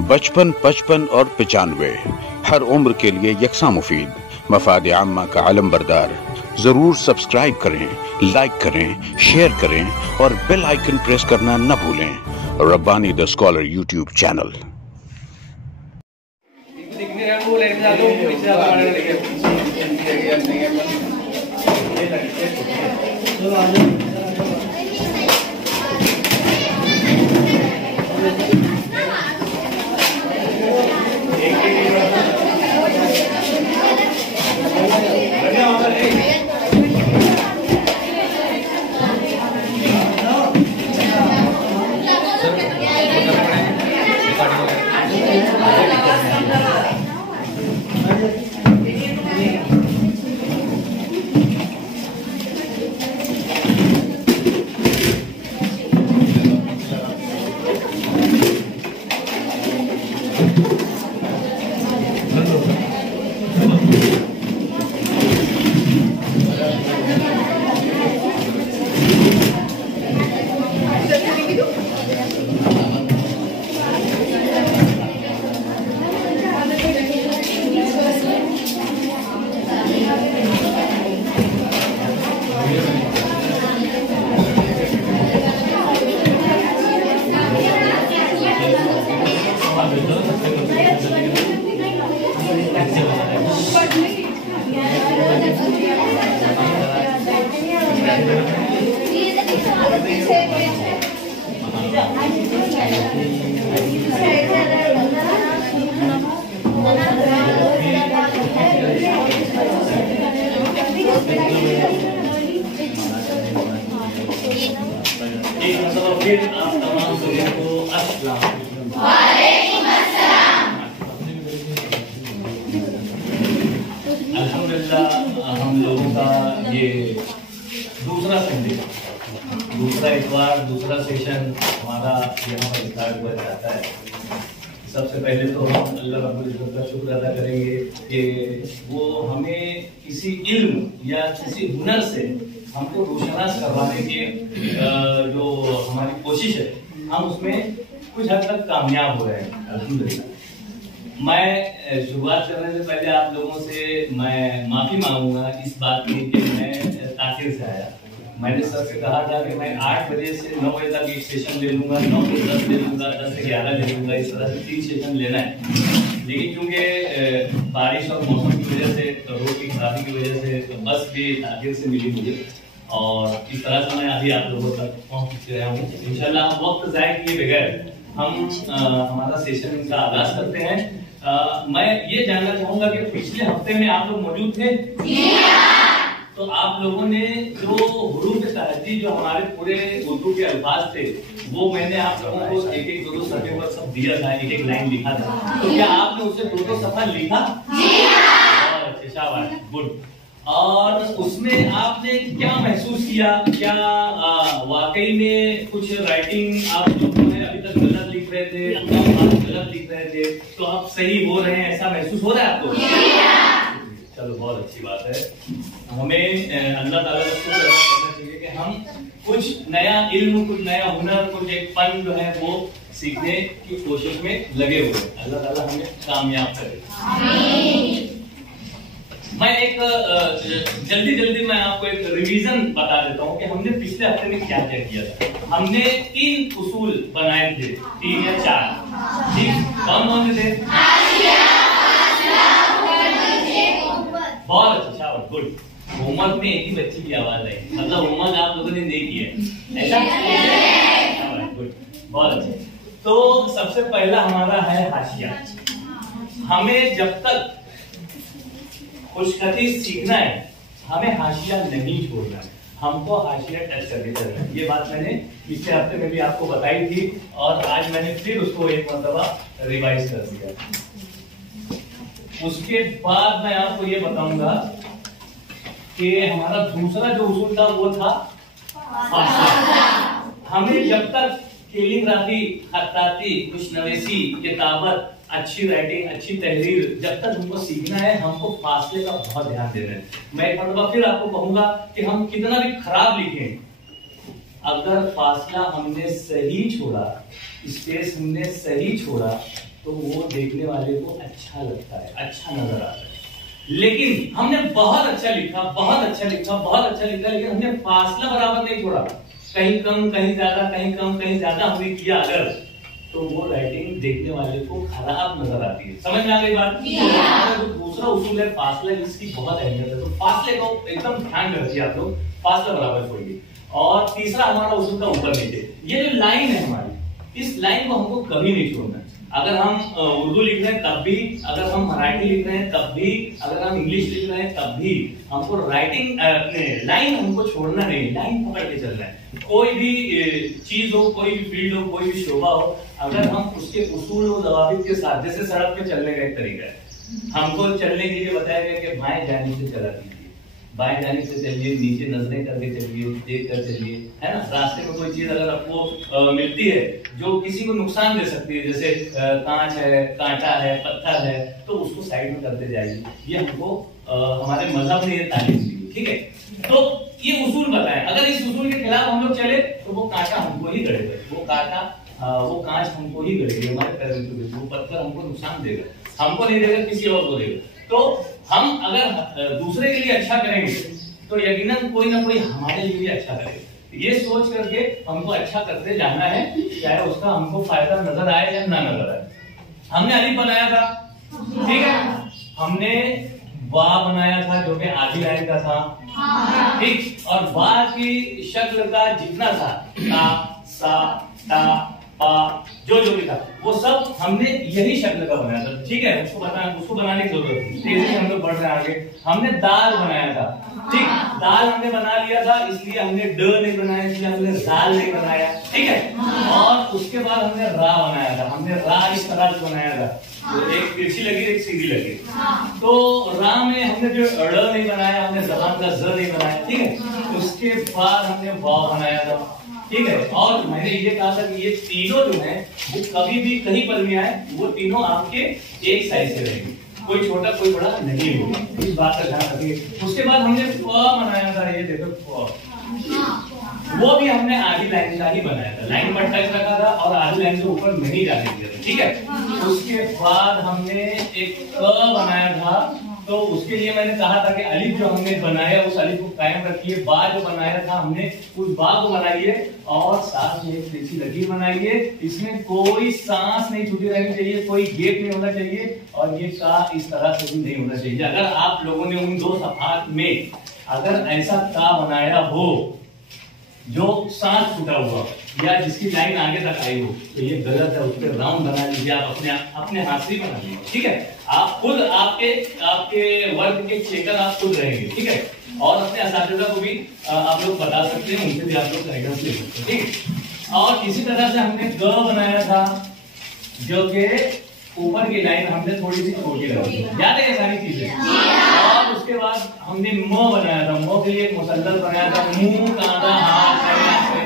बचपन, 55 और 95 हर उम्र के लिए यकसा मुफीद, मफाद आम्मा का आलम बरदार। जरूर सब्सक्राइब करें, लाइक करें, शेयर करें और बेल आइकन प्रेस करना न भूलें। Rabbani the scholar YouTube channel. फिर आप तमाम लोगों को अस्सलाम वालेकुम अस्सलाम। अल्हम्दुलिल्लाह हम लोगों का ये दूसरा संडे, दूसरा इतवार, दूसरा सेशन हमारा यहाँ पर स्टार्ट हुआ जाता है। सबसे पहले तो हम अल्लाह रब्बुल इज्जत का शुक्र अदा करेंगे कि वो हमें किसी इल्म या किसी हुनर से हमको रोशनास करवाने की जो हमारी कोशिश है, हम उसमें कुछ हद तक कामयाब हो रहे हैं अल्हम्दुलिल्लाह। मैं शुरुआत करने से पहले आप लोगों से मैं माफी मांगूंगा इस बात की कि मैं ताखिर से आया। मैंने सर से कहा था कि मैं 8 बजे से 9 बजे तक एक सेशन ले लूंगा, 9 से 10 ले लूंगा, 10 से 11 ले लूंगा, इस तरह से 3 सेशन लेना है। लेकिन क्योंकि बारिश और मौसम की वजह से, रोड की खराबी की वजह से तो बस भी ताखिर से मिली मुझे, और इस तरह से मैं अभी आप लोगों तक पहुंच रहा हूँ। इंशाल्लाह हम वक्त ज़ाया किए बगैर हम हमारा सेशन इनका आगाज करते हैं। मैं ये जानना चाहूंगा कि पिछले हफ्ते में आप लोग मौजूद थे? तो आप लोगों ने जो हुरूफ तहज़्ज़ीब जो हमारे पूरे उर्दू के अल्फाज थे, वो मैंने आप लोगों को एक एक 2-2 सफ़े पर सब दिया था, एक एक लाइन लिखा था। तो क्या आपने उसे 2-2 सफ़ा लिखा? और अच्छे, शाबाश, गुड। और उसमें आपने क्या महसूस किया? क्या वाकई में कुछ राइटिंग आप लोगों ने अभी तक गलत लिख रहे थे, गलत लिख रहे थे, तो आप सही हो रहे हैं, ऐसा महसूस हो रहा है आपको? चलो, बहुत अच्छी बात है। हमें अल्लाह ताला का शुक्र अदा करना चाहिए कि हम कुछ नया इल्म, कुछ नया हुनर, कुछ एक फन जो है वो सीखने की कोशिश में लगे हुए हैं। अल्लाह ताला हमें कामयाब करे। मैं एक जल्दी मैं आपको एक रिवीजन बता देता हूँ कि हमने पिछले हफ्ते में क्या क्या किया था। हमने 3 उसूल बनाए थे, 3 या 4। ठीक, कौन से थे? बहुत अच्छा, शाबाश, गुड। होमवर्क में एक ही बच्ची की आवाज आई, मतलब होमवर्क आप लोगों ने नहीं किया, ऐसा? शाबाश, गुड, बहुत अच्छा। तो सबसे पहला हमारा है हाशिया। हमें जब तक खुशखती सीखना है, हमें हाशिया नहीं छोड़ना है, हमको हाशिया टच करके चलना है। ये बात मैंने पिछले हफ्ते में भी आपको बताई थी और आज मैंने फिर उसको एक मरतबा रिवाइज कर दिया। उसके बाद मैं आपको ये बताऊंगा कि हमारा दूसरा जो उसूल था वो था फासला। हमें जब तक कैलीग्राफी, खत्ताती, खुशनवीसी, किताबत, अच्छी राइटिंग, अच्छी तहरीर जब तक हमको सीखना है, हमको फासले का बहुत ध्यान देना है। मैं एक मरतबा फिर आपको कहूंगा कि हम कितना भी खराब लिखें, अगर फासला हमने सही छोड़ा, स्पेस हमने सही छोड़ा, तो वो देखने वाले को अच्छा लगता है, अच्छा नजर आता है। लेकिन हमने बहुत अच्छा लिखा, बहुत अच्छा लिखा, बहुत अच्छा लिखा, लेकिन हमने फासला बराबर नहीं छोड़ा, कहीं कम कहीं ज्यादा, कहीं कम कहीं ज्यादा हमने किया अगर, तो वो राइटिंग देखने वाले को खराब नजर आती है। समझ में आ गई बात? जो दूसरा उसूल है फासला, इसकी बहुत अहमियत है, तो फासले को एकदम ध्यान रखिए आप लोग, फासला बराबर छोड़िए। और तीसरा हमारा उसूल का ऊपर नीचे, ये जो लाइन है हमारी, इस लाइन को हमको कभी नहीं छोड़ना। अगर हम उर्दू लिख रहे हैं तब भी, अगर हम मराठी लिख रहे हैं तब भी, अगर हम इंग्लिश लिख रहे हैं तब भी, हमको राइटिंग लाइन हमको छोड़ना नहीं, लाइन पकड़ के चलना है। कोई भी चीज हो, कोई भी फील्ड हो, कोई भी शोभा हो, अगर हम उसके उसूल और ज़वाबित के साथ, जैसे सड़क पे चलने का एक तरीका है, हमको चलने के लिए बताया गया कि बाएं जाने से चला कीजिए, बाएं जाने से चलिए, नीचे नजरें करके चलिए, देख कर चलिए, है ना। रास्ते में कोई चीज अगर आपको मिलती है जो किसी को नुकसान दे सकती है, जैसे कांच है, कांटा है, पत्थर है, तो उसको साइड में करते जाइए। ये हमको हमारे मजहब ने ये तालीम दी, ठीक है। तो ये उसूल बताएं, अगर इस उसूल के खिलाफ हम लोग चले तो वो कांटा हमको ही गड़ेगा, वो कांटा वो कांच हमको ही गड़ेगी, हमारे पैर में, वो पत्थर हमको नुकसान देगा, हमको नहीं देगा, किसी और को देगा। तो हम अगर दूसरे के लिए अच्छा करेंगे तो यकीनन कोई ना कोई हमारे लिए भी अच्छा करेगा। ये सोच करके हमको अच्छा करते जाना है, चाहे उसका हमको फायदा नजर आए या ना नजर आए। हमने अलिफ बनाया था, ठीक है, हमने वाह बनाया था जो कि आधी लाइन का था, ठीक, और वाह की शक्ल का जितना था, ता, सा, ता, पा, जो भी था, वो सब हमने यही शक्ल का बनाया था, ठीक है। उसको बनाने की जरूरत है, तेजी से हम लोग बढ़ रहे हैं आगे। हमने दाल बनाया था, ठीक, दाल हमने बना लिया था, इसलिए हमने ड नहीं बनाया, इसलिए हमने दाल नहीं बनाया, ठीक है। और उसके बाद हमने रा बनाया था, हमने रा इस तरह से बनाया था, तो एक तिरछी लगी, एक सीधी लगी। तो रा में हमने जो ड़ नहीं बनाया, हमने जबान का ज नहीं बनाया, ठीक है। उसके बाद हमने वाव बनाया था, ठीक है। और मैंने ये कहा था कि ये तीनों जो है वो कभी भी कहीं पर भी आए, वो तीनों आपके एक साइज से रहेंगे, कोई छोटा कोई बड़ा नहीं होगा, इस बात का ध्यान रखिए। उसके बाद हमने बनाया था, ये देखो, वो भी हमने आधी लाइन का ही बनाया था, लाइन पर टच रखा था और आधी लाइन से ऊपर नहीं जाने दिया था, ठीक है। उसके बाद हमने एक बनाया था, तो उसके लिए मैंने कहा था कि अलिफ जो हमने बनाया उस अलिफ को कायम रखिए, बा जो बनाया था हमने उस बा को बनाइए, और साथ में एक तिरछी लकीर बनाइए, इसमें कोई सांस नहीं छूटी रहनी चाहिए, कोई गैप नहीं होना चाहिए, और ये का इस तरह से भी नहीं होना चाहिए। अगर आप लोगों ने उन दो सफात में अगर ऐसा का बनाया हो जो सांस छूटा हुआ या जिसकी लाइन आगे तक आई हो, तो ये गलत है, उस पर राउंड बना लीजिए, आप अपने हाथ से बना लीजिए, ठीक है। आप खुद आपके वर्ग के चेकर आप खुद रहेंगे, ठीक है। और अपने असातिज़ा को भी आप लोग बता सकते हैं, उनसे भी आप लोग गाइडेंस ले सकते हैं, ठीक। और इसी तरह से हमने ग बनाया था, जो कि ऊपर की लाइन हमने थोड़ी सी छोटी रखी, याद है ये सारी चीजें। और उसके बाद हमने म बनाया था, म के लिए एक मुसल्सल बनाया था, मुंह, कांधा, हाथ,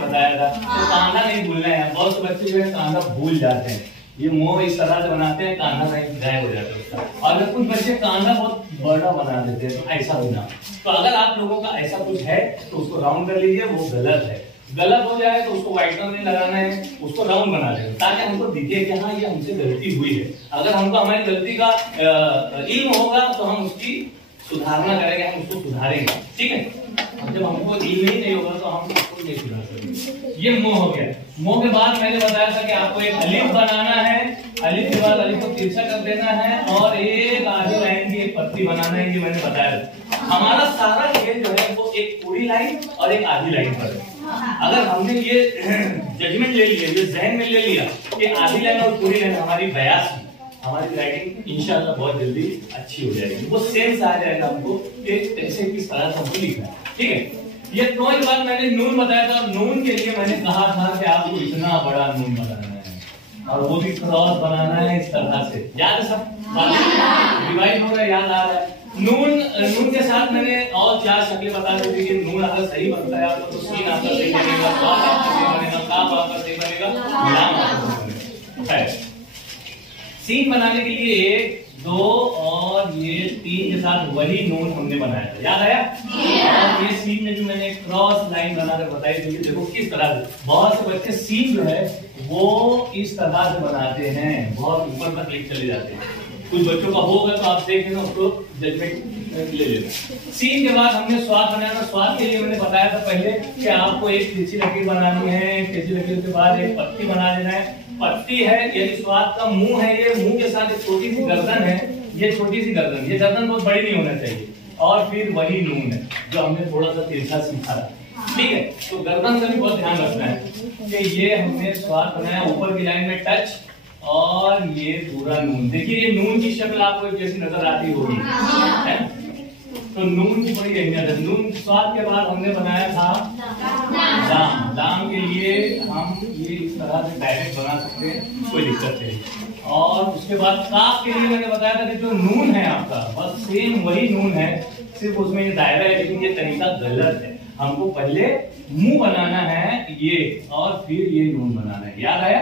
बताया था। तो कांधा नहीं भूलना है, बहुत से बच्चे जो है कांधा भूल जाते हैं, ये मुंह इस तरह से बनाते हैं, कांधा नहीं गायब हो जाता है उसका। और अगर कुछ बच्चे कांधा बहुत बड़ा बना देते हैं, तो ऐसा होना। तो अगर आप लोगों का ऐसा कुछ है तो उसको राउंड कर लीजिए, वो गलत है। गलत हो जाए तो उसको व्हाइटनर नहीं लगाना है, उसको राउंड बना देना, ताकि हमको दिखे कि हाँ ये हमसे गलती हुई है। अगर हमको हमारी गलती का इल्म होगा तो हम उसकी सुधारना करेंगे, हम उसको सुधारेंगे, ठीक है। जब हमको इल्म ही नहीं होगा तो हम उसको नहीं सुधार सकते। ये मुंह हो गया। मुंह के बाद मैंने बताया था कि आपको एक अलिफ बनाना है, अलिफ के बाद अलिफ को तिरछा कर देना है, और एक आधी लाइन की एक पत्ती बनाना है, ये मैंने बताया था। हमारा सारा खेल जो है वो एक पूरी लाइन और एक आधी लाइन पर है। अगर हमने ये जजमेंट ले लिया, ये जहन में ले लिया कि आधी लाइन और पूरी लाइन हमारी बयास की, हमारी राइटिंग इंशाल्लाह बहुत जल्दी अच्छी हो जाएगी। वो सेंस आ जाएगा हमको कि कैसे किस तरह से हमको लिखना है, ठीक है। ये तो एक बात मैंने नून बताया था, नून के लिए मैंने कहा था कि आपको इतना बड़ा नून बनाना है, और वो भी क्रॉस बनाना है इस तरह से। याद है सब? डिवाइड हो रहा है, याद आ रहा है। नून के साथ मैंने और 4 शक्लें बता दी थी कि नून अगर सही बनता है आपको तो सीन आपका सही बनेगा, आपका सही बनेगा, काफ आपका सही बनेगा, लाम आपका सही बनेगा। सीन बनाने के लिए 1, 2 और ये 3 के साथ वही नून हमने बनाया था, याद आया? और ये सीन में भी मैंने क्रॉस लाइन बनाकर बताई थी, देखो किस तरह से। बहुत से बच्चे सीन जो है वो इस तरह से बनाते हैं, बहुत ऊपर तक ले चले जाते हैं। कुछ बच्चों का होगा तो आप देख लेना, उसको जजमेंट ले लेना। सीन के बाद हमने स्वाद बनाना। स्वाद के लिए मैंने बताया था पहले कि आपको एक तिरछी लकीर बनानी है, तिरछी लकीर के बाद एक पट्टी बना देना है। पट्टी है यानी स्वाद का मुंह है, ये मुंह के साथ एक छोटी सी गर्दन है, ये छोटी सी गर्दन, ये गर्दन बहुत बड़ी नहीं होना चाहिए। और फिर वही नून है जो हमने थोड़ा सा तिरछा सीखा था, ठीक है? तो गर्दन का भी बहुत ध्यान रखना है कि ये हमने स्वाद बनाया, ऊपर की लाइन में टच और ये पूरा नून। देखिए ये नून की शक्ल आपको एक जैसी नजर आती होगी, है? तो नून की बड़ी अहमियत है। नून स्वाद के बाद हमने बनाया था दाम। दाम के लिए हम ये इस तरह से डायरेक्ट बना सकते हैं, कोई दिक्कत नहीं। और उसके बाद काफ के लिए मैंने बताया था कि जो नून है आपका बस सेम वही नून है, सिर्फ उसमें ये दायरा है, लेकिन ये तरीका गलत है। हमको पहले मुंह बनाना है ये और फिर ये नून बनाना है, याद आया?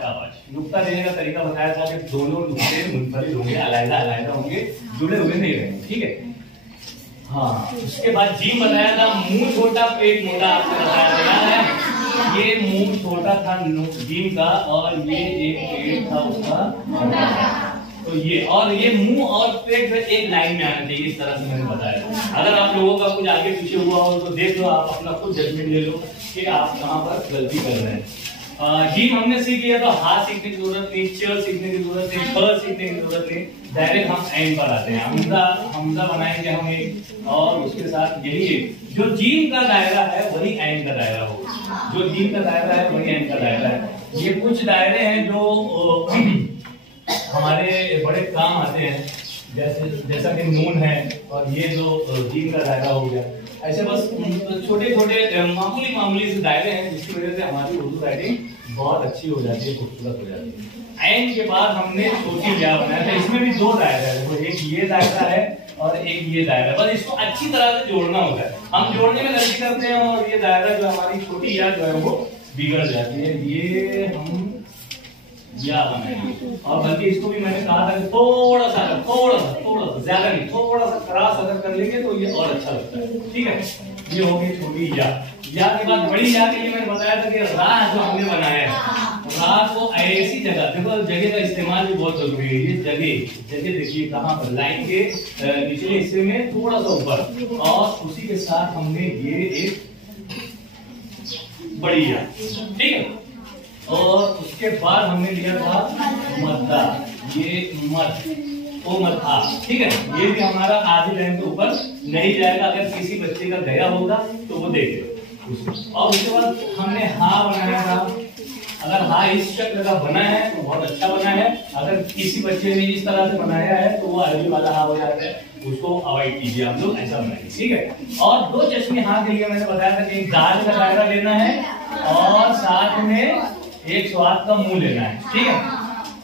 शाबाश। नुक्ता देने का तरीका बताया था कि दोनों नुक्ते मुनफरिद होंगे, अलग-अलग होंगे, जुड़े हुए नहीं रहेंगे, ठीक है? हाँ, उसके बाद जीम बताया था, मुंह छोटा पेट मोटा, आपको बताया था, याद है? ये मुंह छोटा था जीम का और ये एक पेट था उसका, तो ये और ये मुंह और पेट एक लाइन में आना चाहिए, इस तरह से मैंने बताया। अगर आप लोगों का कुछ आगे पीछे हुआ हो तो देख लो, आप अपना खुद जजमेंट ले लो कि आप कहाँ पर गलती कर रहे हैं। जीम हमने सीख लिया तो हाथ सीखने की जरूरत नहीं, च सीखने की जरूरत नहीं, फ सीखने की जरूरत नहीं, डायरेक्ट हम एन पर आते हैं। हमजा बनाएंगे हम एक, और उसके साथ यही जो जीम का दायरा है वही एन का दायरा होगा, जो जीम का दायरा है वही एन का दायरा है। ये कुछ दायरे हैं जो हमारे बड़े काम आते हैं, जैसा कि नून है और ये जो जीम का दायरा हो गया। ऐसे बस छोटे छोटे मामूली से दायरे हैं जिसकी वजह से हमारी उर्दू राइटिंग बहुत अच्छी हो जाती है, खूबसूरत हो जाती है। एन के बाद हमने छोटी या बनाया था, इसमें भी 2 दायरे हैं, तो एक ये दायरा है और एक ये दायरा, बस इसको अच्छी तरह से जोड़ना होता है। हम जोड़ने में गलती करते हैं और ये दायरा जो हमारी छोटी या जो है वो बिगड़ जाती है। ये हम या बनाएंगे, और बल्कि इसको भी मैंने कहा था कि थोड़ा सा ज्यादा नहीं, थोड़ा सा क्रॉस अगर कर लेंगे तो ये और अच्छा लगता है, ठीक है? ये हो गई छोटी या के बाद बड़ी या के लिए मैंने बताया था कि राह जो हमने बनाया है, राह को ऐसी जगह, देखो जगह का इस्तेमाल भी बहुत जरूरी है। ये जगह देखिए कहाँ पर, लाइन के निचले हिस्से में थोड़ा सा ऊपर, और उसी के साथ हमने ये एक बड़ी या, ठीक है? और उसके बाद हमने लिया था मद्दा, ये मद्दा, ठीक है? ये भी हमारा आधी लाइन के ऊपर नहीं जाएगा, अगर किसी बच्चे का गया होगा तो वो देखे। और उसके बाद हमने हा बनाया था, अगर हा इस शक्ल का बना है तो बहुत अच्छा बना है, अगर किसी बच्चे ने इस तरह से बनाया है तो वो अरबी वाला हा हो जाता है, उसको अवॉइड कीजिए, आप लोग ऐसा बनाइए, ठीक है? और 2 चश्मे हा के लिए मैंने बताया था कि एक दाल का दायरा लेना है और साथ में एक स्वाद का मुंह लेना है, ठीक है?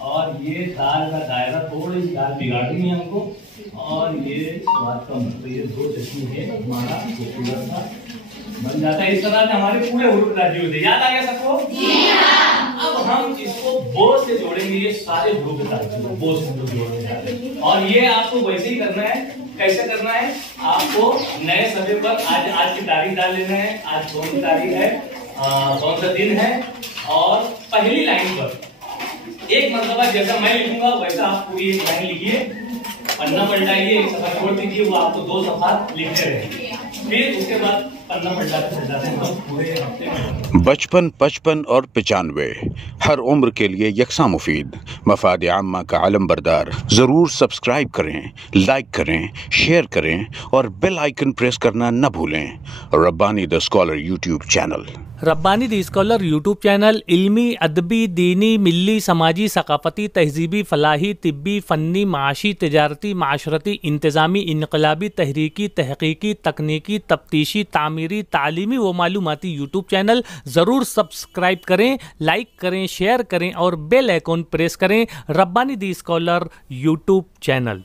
और ये दाल का दायरा, थोड़ी सी दाल बिगाड़नी है हमको, और ये स्वाद का मुंह, तो ये 2 चश्मे है हमारा खूबसूरत सा बन जाता है। इस तरह से हमारे पूरे हुरूफ राजी होते हैं, याद आ गया सबको? अब हम इसको बो से जोड़ेंगे, ये सारे हुरूफ के साथ बो से जोड़ेंगे, और ये आपको वैसे ही करना है। कैसे करना है? आपको नए सफे पर आज की तारीख डाल लेना है, आज कौन सी तारीख है, कौन सा दिन है, और पहली लाइन पर एक मरतबा जैसा मैं लिखूंगा वैसा आप पूरी एक लाइन लिखिए, पन्ना पलटाइए, एक सफा छोड़ दीजिए, वो आपको 2 सफा लिखते रहेंगे, फिर उसके बाद पन्ना पलटाते हैं तो पूरे हफ्ते में। बचपन 55 और 95 हर उम्र के लिए यकसा मुफीद, मफाद आम्मा का आलम बरदार। ज़रूर सब्सक्राइब करें, लाइक करें, शेयर करें और बेल आइकन प्रेस करना न भूलें। Rabbani the scholar YouTube channel. Rabbani the scholar YouTube channel इल्मी, अदबी, दीनी, मिल्ली, समाजी, सकाफती, तहजीबी, फलाही, तिब्बी, फ़न्नी, माशी, तिजारती, माशरती, इंतज़ामी, इनकलाबी, तहरीकी, तहकीकी, तकनीकी, तफ्तीशी, तामीरी, तालीमी व मालूमाती यूट्यूब चैनल। ज़रूर सब्सक्राइब करें, लाइक करें, शेयर करें और बेल आइकन प्रेस करें। Rabbani the scholar YouTube channel.